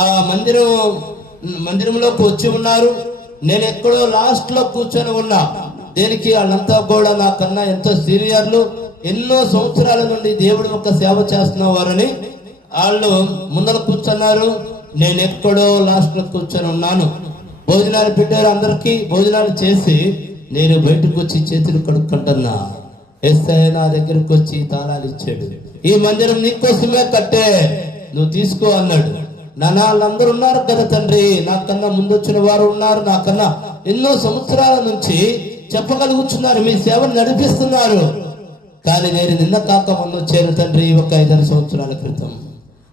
ఆ మందిరంలోకి వచ్చి ఉన్నారు. నేను ఎక్కడో లాస్ట్ లో కూర్చొని ఉన్నా. దేనికి? వాళ్ళంతా కూడా నాకన్నా ఎంతో సీనియర్లు, ఎన్నో సంవత్సరాల నుండి దేవుడి యొక్క సేవ చేస్తున్న వారని వాళ్ళు ముందర కూర్చున్నారు. నేను ఎక్కడో లాస్ట్ లో కూర్చొని ఉన్నాను. భోజనాలు పెట్టారు, అందరికి భోజనాలు చేసి నేను బయటకు వచ్చి చేతులు కడుక్కుంటున్నా. ఎస్ఐ నా దగ్గరకు వచ్చి తాళాలు ఇచ్చాడు. ఈ మందిరం నీకోసమే కట్టే, నువ్వు తీసుకో అన్నాడు. నాన్న వాళ్ళందరూ ఉన్నారు కదా తండ్రి, నాకన్నా ముందు వచ్చిన వారు ఉన్నారు, నాకన్నా ఎన్నో సంవత్సరాల నుంచి చెప్పగలుగుతున్నారు, మీ సేవను నడిపిస్తున్నారు. కానీ నేను నిన్న కాక మొన్న వచ్చాను తండ్రి, ఒక 5 సంవత్సరాల క్రితం.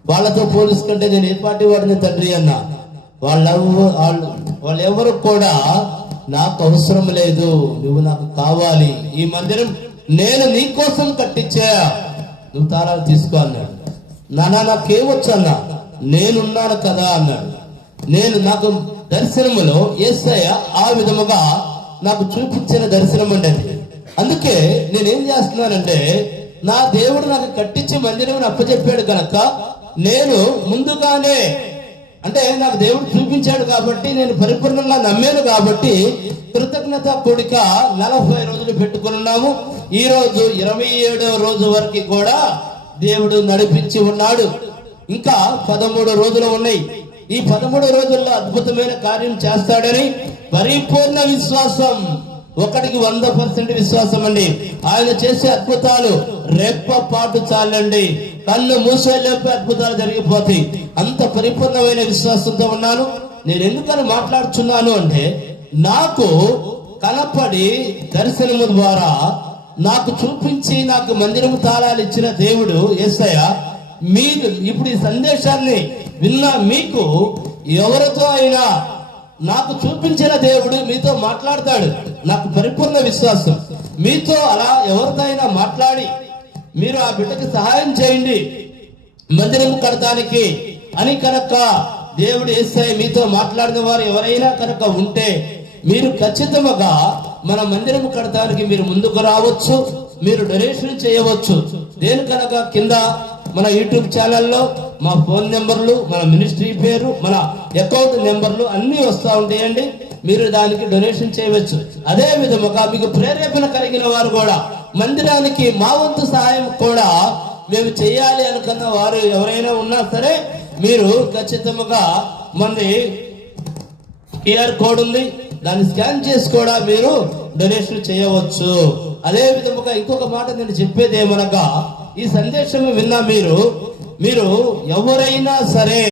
వాళ్ళతో పోల్చుకుంటే నేను ఏ పార్టీ వాడిని తండ్రి అన్నా. వాళ్ళెవరు కూడా నాకు అవసరం లేదు, నువ్వు నాకు కావాలి. ఈ మందిరం నేను నీకోసం కట్టించా, నువ్వు తాళాలు తీసుకో అన్నాడు. నాన్న నాకేమొచ్చు అన్నా. నేనున్నాను కదా అన్నాడు. నాకు దర్శనములో యేసయ్య ఆ విధముగా నాకు చూపించిన దర్శనం అండి. అందుకే నేనేం చేస్తున్నానంటే, నా దేవుడు నాకు కట్టించి మందిరం అప్పచెప్పాడు కనుక నేను ముందుగానే, అంటే నాకు దేవుడు చూపించాడు కాబట్టి నేను పరిపూర్ణంగా నమ్మాను కాబట్టి కృతజ్ఞత కూడిక 40 రోజులు పెట్టుకున్నాము. ఈ రోజు 27వ రోజు వరకు కూడా దేవుడు నడిపించి ఉన్నాడు. ఇంకా 13 రోజులు ఉన్నాయి. ఈ 13 రోజుల్లో అద్భుతమైన కార్యం చేస్తాడని పరిపూర్ణ విశ్వాసం, 100% విశ్వాసం అండి. ఆయన చేసే అద్భుతాలు రెప్ప పాటు చాలండి, కళ్ళు మూసేలోపే అద్భుతాలు జరిగిపోతాయి. అంత పరిపూర్ణమైన విశ్వాసంతో ఉన్నాను. నేను ఎందుకని మాట్లాడుతున్నాను అంటే, నాకు కనపడి దర్శనము ద్వారా నాకు చూపించి నాకు మందిరము తాళాలు ఇచ్చిన దేవుడు యేసయ్య, మీరు ఇప్పుడు ఈ సందేశాన్ని విన్న మీకు ఎవరితో అయినా నాకు చూపించిన దేవుడు మీతో మాట్లాడతాడు. నాకు పరిపూర్ణ విశ్వాసం. మీతో అలా ఎవరితో అయినా మాట్లాడి మీరు ఆ బిడ్డకి సహాయం చేయండి మందిరం కడటానికి అని కనుక దేవుడు యేసయ్య మీతో మాట్లాడిన వారు ఎవరైనా కనుక ఉంటే, మీరు ఖచ్చితంగా మన మందిరం కడటానికి మీరు ముందుకు రావచ్చు, మీరు డొనేషన్ చేయవచ్చు. దేనికనగా కింద మన యూట్యూబ్ ఛానల్లో మా ఫోన్ నెంబర్లు, మన మినిస్ట్రీ పేరు, మన అకౌంట్ నెంబర్లు అన్ని వస్తూ ఉంటాయండి. మీరు దానికి డొనేషన్ చేయవచ్చు. అదే విధముగా మీకు ప్రేరేపణ కలిగిన వారు కూడా మందిరానికి మా వంతు సహాయం కూడా మేము చేయాలి అనుకున్న వారు ఎవరైనా ఉన్నా సరే, మీరు ఖచ్చితంగా మంది QR కోడ్ ఉంది, దాన్ని స్కాన్ చేసి కూడా మీరు డొనేషన్ చేయవచ్చు. అదే విధముగా ఇంకొక మాట నేను చెప్పేది ఏమనగా, ఈ సందేశం విన్నా మీరు ఎవరైనా సరే